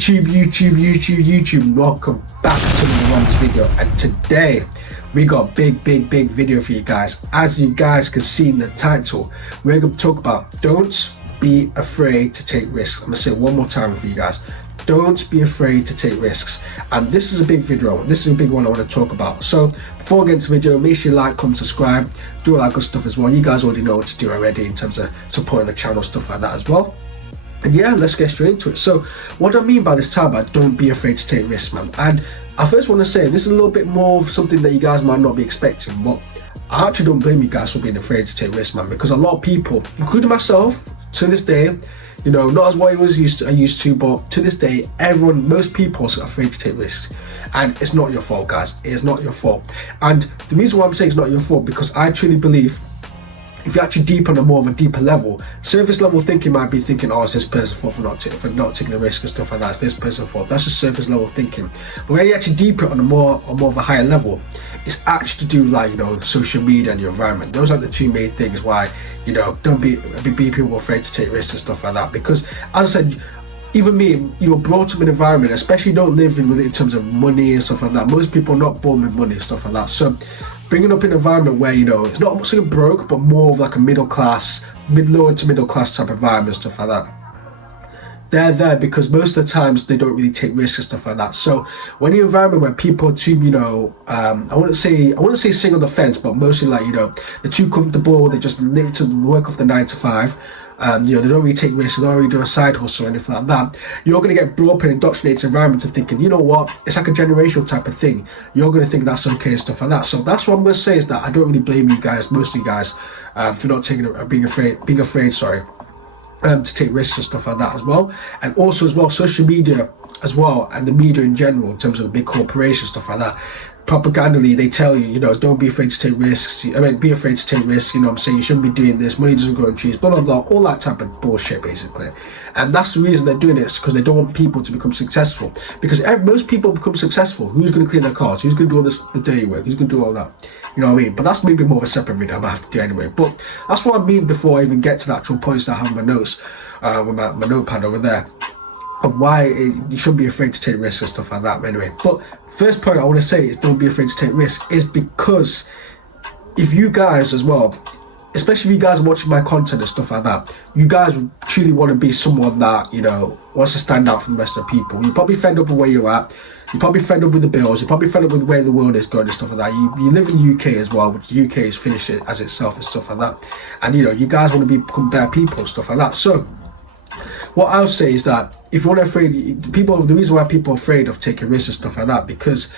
YouTube, welcome back to the One's video. And today we got big video for you guys. As you guys can see in the title, we're going to talk about don't be afraid to take risks. I'm going to say it one more time for you guys. Don't be afraid to take risks. And this is a big video. This is a big one I want to talk about. So before I get into the video, make sure you like, comment, subscribe, do all that good stuff as well. You guys already know what to do already in terms of supporting the channel, stuff like that as well. And yeah, let's get straight into it. So what I mean by this time about don't be afraid to take risks, man. And I first want to say this is a little bit more of something that you guys might not be expecting, but I actually don't blame you guys for being afraid to take risks, man, because a lot of people, including myself, to this day, you know, not as what I used to, but to this day, most people are afraid to take risks. And it's not your fault, guys. It is not your fault. And the reason why I'm saying it's not your fault, because I truly believe if you're actually deep on a more of a deeper level, surface level thinking might be thinking, oh, it's this person's fault for not taking the risk and stuff like that. It's this person's fault. That's just surface level thinking. But when you actually deeper on a more of a higher level, it's actually to do like, you know, social media and your environment. Those are the two main things why, you know, don't be people afraid to take risks and stuff like that. Because as I said, even me, you were brought up in an environment, especially don't live in terms of money and stuff like that. Most people are not born with money and stuff like that. So bringing up in an environment where, you know, it's not sort of broke, but more of like a middle class, lower to middle class type environment, stuff like that. They're there because most of the times they don't really take risks and stuff like that. So when you're in an environment where people are too, you know, I wouldn't say sing on the fence, but mostly like, you know, they're too comfortable, they just live to work off the 9 to 5. You know, they don't really take risks, they don't really do a side hustle or anything like that. You're going to get brought up in an indoctrinated environment to thinking, you know what, it's like a generational type of thing. You're going to think that's okay and stuff like that. So that's what I'm going to say, is that I don't really blame you guys, most of you guys, for not being afraid, to take risks and stuff like that as well. And also as well, social media as well, and the media in general, in terms of the big corporations, stuff like that, propagandally they tell you, you know, don't be afraid to take risks. I mean, be afraid to take risks, you know what I'm saying, you shouldn't be doing this, money doesn't grow on trees, blah blah blah, all that type of bullshit basically. And that's the reason they're doing this, because they don't want people to become successful. Because most people become successful, who's going to clean their cars, who's going to do all this, the dirty work, who's going to do all that, you know what I mean? But that's maybe more of a separate video I might have to do anyway. But that's what I mean before I even get to the actual points that I have in my notes, with my notepad over there, of why you shouldn't be afraid to take risks and stuff like that anyway. But first point I want to say is don't be afraid to take risks, is because if you guys as well, especially if you guys are watching my content and stuff like that, you guys truly want to be someone that, you know, wants to stand out from the rest of the people. You're probably fed up with where you're at, you're probably fed up with the bills, you're probably fed up with where the world is going and stuff like that. You live in the UK as well, which the UK is finished as itself and stuff like that. And you know, you guys want to become better people and stuff like that. So what I'll say is that if you're not afraid, the reason why people are afraid of taking risks and stuff like that, because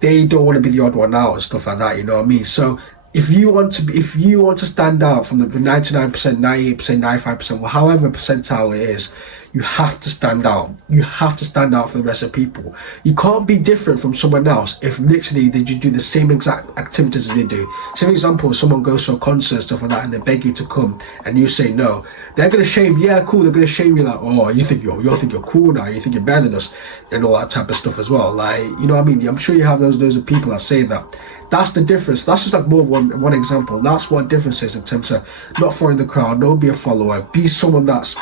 they don't want to be the odd one out and stuff like that, you know what I mean? So if you want to stand out from the 99%, 98%, 95%, well, however percentile it is, you have to stand out. You have to stand out for the rest of people. You can't be different from someone else if literally they do the same exact activities as they do. Same example, someone goes to a concert, stuff like that, and they beg you to come and you say no. They're gonna shame, yeah, cool, they're gonna shame you, like, oh, you think you're cool now, you think you're better than us, and all that type of stuff as well. Like, you know what I mean? I'm sure you have those people that say that. That's the difference. That's just like more of one example. That's what difference is in terms of not following the crowd. Don't be a follower. Be someone that's,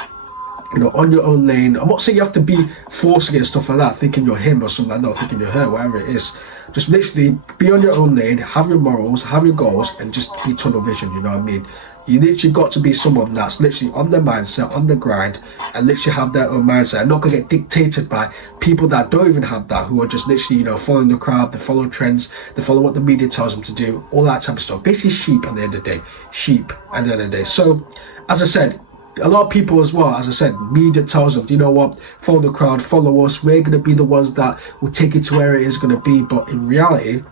you know, on your own lane. I'm not saying you have to be forcing it and stuff like that, thinking you're him or something like that, thinking you're her, whatever it is. Just literally be on your own lane, have your morals, have your goals, and just be tunnel vision, you know what I mean? You literally got to be someone that's literally on their mindset, on the grind, and literally have their own mindset, and not gonna get dictated by people that don't even have that, who are just literally, you know, following the crowd, they follow trends, they follow what the media tells them to do, all that type of stuff. Basically sheep at the end of the day. Sheep at the end of the day. So, as I said, a lot of people as well, as I said, media tells them, you know what, follow the crowd, follow us, we're going to be the ones that will take it to where it is going to be. But in reality,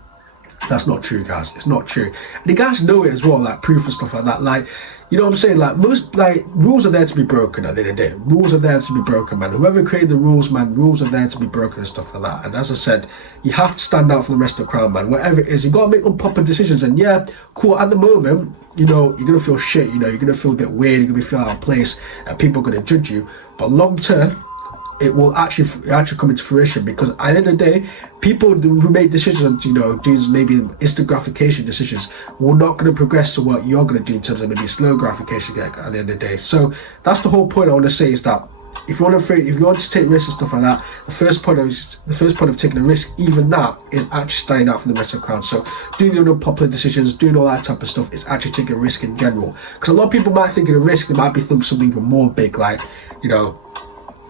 that's not true, guys. It's not true. And the guys know it as well, like proof and stuff like that. Like, you know what I'm saying? Like, most, like, rules are there to be broken at the end of the day. Rules are there to be broken, man. Whoever created the rules, man, rules are there to be broken and stuff like that. And as I said, you have to stand out from the rest of the crowd, man. Whatever it is, you got to make unpopular decisions. And yeah, cool, at the moment, you know, you're going to feel shit, you know, you're going to feel a bit weird, you're going to feel out of place, and people are going to judge you. But long term, it will actually come into fruition, because at the end of the day, people who make decisions, you know, doing maybe instant gratification decisions, will not going to progress to what you're going to do in terms of maybe slow gratification at the end of the day. So that's the whole point I want to say, is that if you want to take risks and stuff like that, the first point of taking a risk, even that, is actually standing out from the rest of the crowd. So doing the unpopular decisions, doing all that type of stuff, is actually taking a risk in general. Because a lot of people might think of a risk, they might be thinking something even more big, like, you know,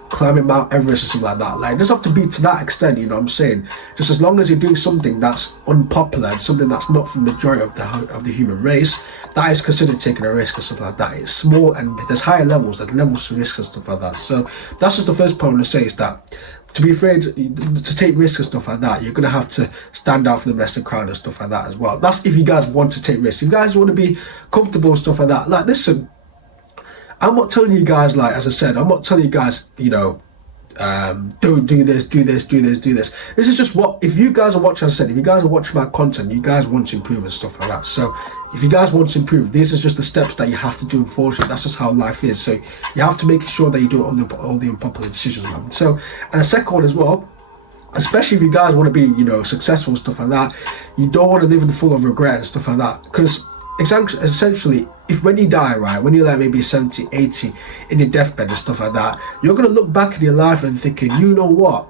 climbing Mount Everest or something like that. Like, it doesn't have to be to that extent, you know what I'm saying? Just as long as you're doing something that's unpopular and something that's not for the majority of the human race, that is considered taking a risk or something like that. It's small, and there's higher levels, there's levels to risk and stuff like that. So that's just the first point I want to say, is that to be afraid to take risks and stuff like that, you're going to have to stand out for the rest of the crowd and stuff like that as well. That's if you guys want to take risks. If you guys want to be comfortable and stuff like that, like, listen, I'm not telling you guys, like, as I said, I'm not telling you guys, you know, don't do this, do this, do this, do this. This is just what, if you guys are watching, as I said, if you guys are watching my content, you guys want to improve and stuff like that. So if you guys want to improve, these are just the steps that you have to do, unfortunately. That's just how life is. So you have to make sure that you do all the unpopular decisions, man. So, and the second one as well, especially if you guys want to be, you know, successful and stuff like that, you don't want to live in full of regret and stuff like that. Because essentially, if when you die, right, when you're like maybe 70, 80 in your deathbed and stuff like that, you're going to look back in your life and thinking, you know what,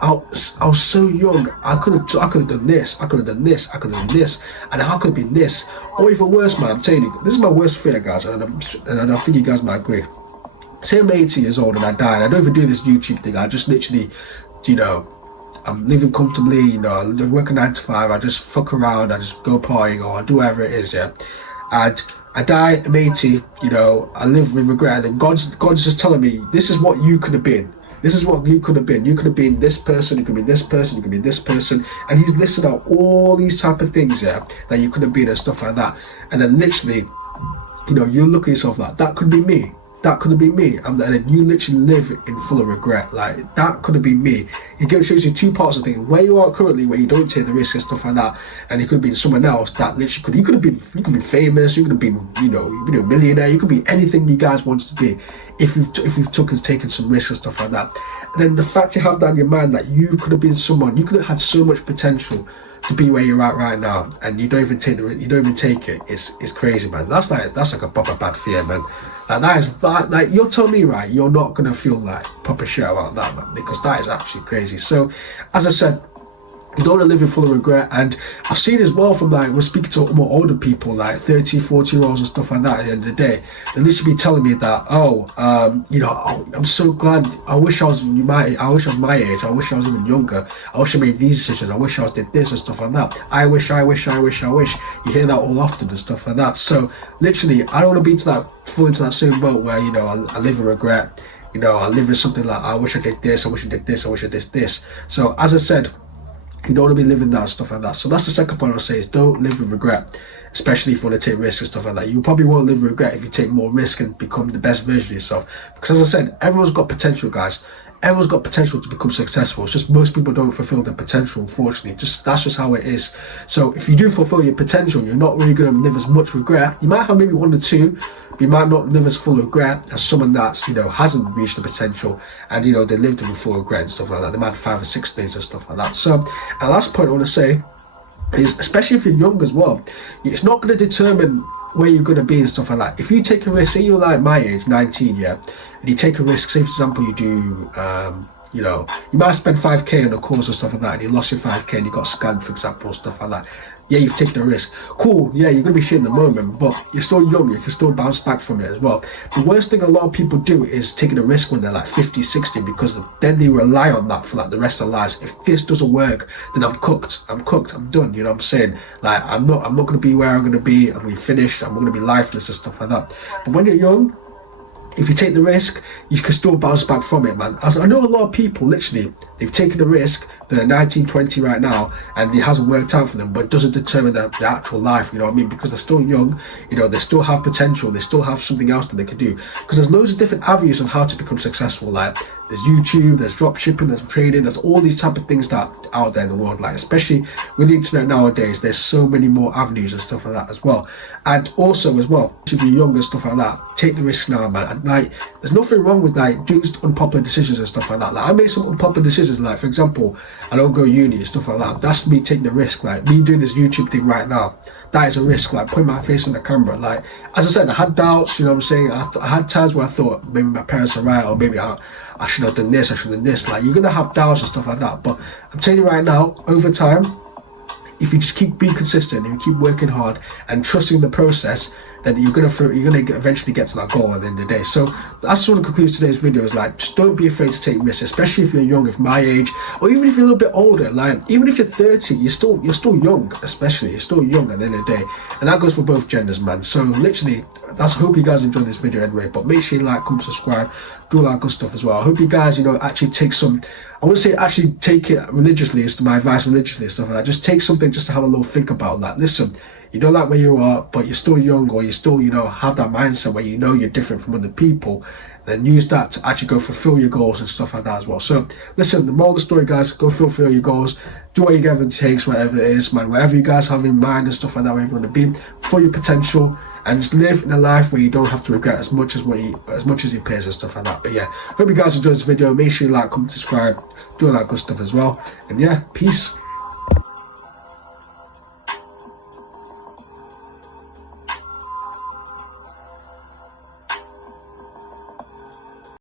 I was so young, I could have done this, I could have done this, I could have done this, and how could have been this? Or even worse, man, I'm telling you, this is my worst fear, guys, and I think you guys might agree. Say I'm 80 years old and I die, and I don't even do this YouTube thing, I just literally, you know, I'm living comfortably, you know, I work a 9 to 5, I just fuck around, I just go partying or do whatever it is, yeah. And I die, I'm 80, you know, I live with regret, and then God's just telling me, this is what you could have been. This is what you could have been. You could have been this person, you could be this person, you could be this person. And he's listed out all these type of things, yeah, that you could have been and stuff like that. And then literally, you know, you look at yourself like, that could be me. That could have been me, and then you literally live in full of regret. Like, that could have been me. It shows you two parts of things: where you are currently, where you don't take the risk and stuff like that, and it could have been someone else that literally you could have been famous, you could have been, you know, you've been a millionaire, you could be anything you guys want to be if you've taken some risks and stuff like that. And then the fact you have that in your mind, that you could have been someone, you could have had so much potential to be where you're at right now, and you don't even take it. It's crazy, man. That's like a proper bad fear, man. Like, that is like, you're telling me, right, you're not gonna feel like proper shit about that, man, because that is actually crazy. So as I said, you don't want to live in full of regret. And I've seen as well from, like, we're speaking to more older people, like 30, 40 year olds and stuff like that, at the end of the day, they literally be telling me that, you know, I'm so glad, I wish I was my age, I wish I was even younger, I wish I made these decisions, I wish I did this and stuff like that. I wish. You hear that all often and stuff like that. So literally, I don't want to be fall into that same boat where, you know, I live in regret, you know, I live with something like, I wish I did this, I wish I did this, I wish I did this. So as I said, you don't want to be living that stuff like that. So that's the second point I'll say, is don't live with regret, especially if you want to take risks and stuff like that. You probably won't live with regret if you take more risk and become the best version of yourself. Because as I said, everyone's got potential, guys. Everyone's got potential to become successful. It's just most people don't fulfill their potential, unfortunately. That's just how it is. So if you do fulfill your potential, you're not really going to live as much regret. You might have maybe 1 or 2, but you might not live as full of regret as someone that's, you know, hasn't reached the potential, and, you know, they lived with full regret and stuff like that. They might have 5 or 6 days and stuff like that. So the last point I want to say is, especially if you're young as well, it's not going to determine where you're going to be and stuff like that. If you take a risk, say you're like my age, 19, yeah, and you take a risk, say for example you do, you know, you might spend 5k on a course and stuff like that, and you lost your 5k and you got scammed, for example, stuff like that. Yeah, you've taken a risk. Cool, yeah, you're going to be shit in the moment, but you're still young, you can still bounce back from it as well. The worst thing a lot of people do is taking a risk when they're like 50, 60, because then they rely on that for like the rest of their lives. If this doesn't work, then I'm cooked, I'm done, you know what I'm saying? Like, I'm not going to be where I'm going to be, I'm going to be finished, I'm going to be lifeless and stuff like that. But when you're young, if you take the risk, you can still bounce back from it, man. I know a lot of people, literally, they've taken a risk, they're 19, 20 right now, and it hasn't worked out for them, but it doesn't determine their actual life, you know what I mean? Because they're still young, you know, they still have potential, they still have something else that they can do. Because there's loads of different avenues of how to become successful. Like, there's YouTube, there's dropshipping, there's trading, there's all these type of things that are out there in the world. Like, especially with the internet nowadays, there's so many more avenues and stuff like that as well. And also as well, if you're young and stuff like that, take the risks now, man. And like, there's nothing wrong with like doing unpopular decisions and stuff like that. Like, I made some unpopular decisions, like for example, I don't go uni and stuff like that. That's me taking the risk. Like, me doing this YouTube thing right now, that is a risk. Like, putting my face in the camera. Like, as I said, I had doubts, you know what I'm saying? I had times where I thought maybe my parents are right, or maybe I I should have done this, I should have done this. Like, you're gonna have doubts and stuff like that. But I'm telling you right now, over time, if you just keep being consistent and you keep working hard and trusting the process, then you're gonna eventually get to that goal at the end of the day. So that's sort of concludes today's video. Is like, just don't be afraid to take risks, especially if you're young, if my age, or even if you're a little bit older. Like, even if you're 30, you're still young. Especially, you're still young at the end of the day, and that goes for both genders, man. So literally, I hope you guys enjoyed this video anyway. But make sure you like, comment, subscribe, do all that good stuff as well. I hope you guys, actually take some. I wouldn't say actually take it religiously, it's my advice religiously and stuff like that. Just take something just to have a little think about that. Listen, you don't like where you are, but you're still young, or you still, have that mindset where you're different from other people, then use that to actually go fulfill your goals and stuff like that as well. So listen, the moral of the story, guys, go fulfill your goals, do whatever it takes, whatever it is, man, whatever you guys have in mind and stuff like that, where you want to be, for your potential, and just live in a life where you don't have to regret as much as your peers and stuff like that. But yeah, hope you guys enjoyed this video. Make sure you like, comment, subscribe, do all that good stuff as well. And yeah, peace.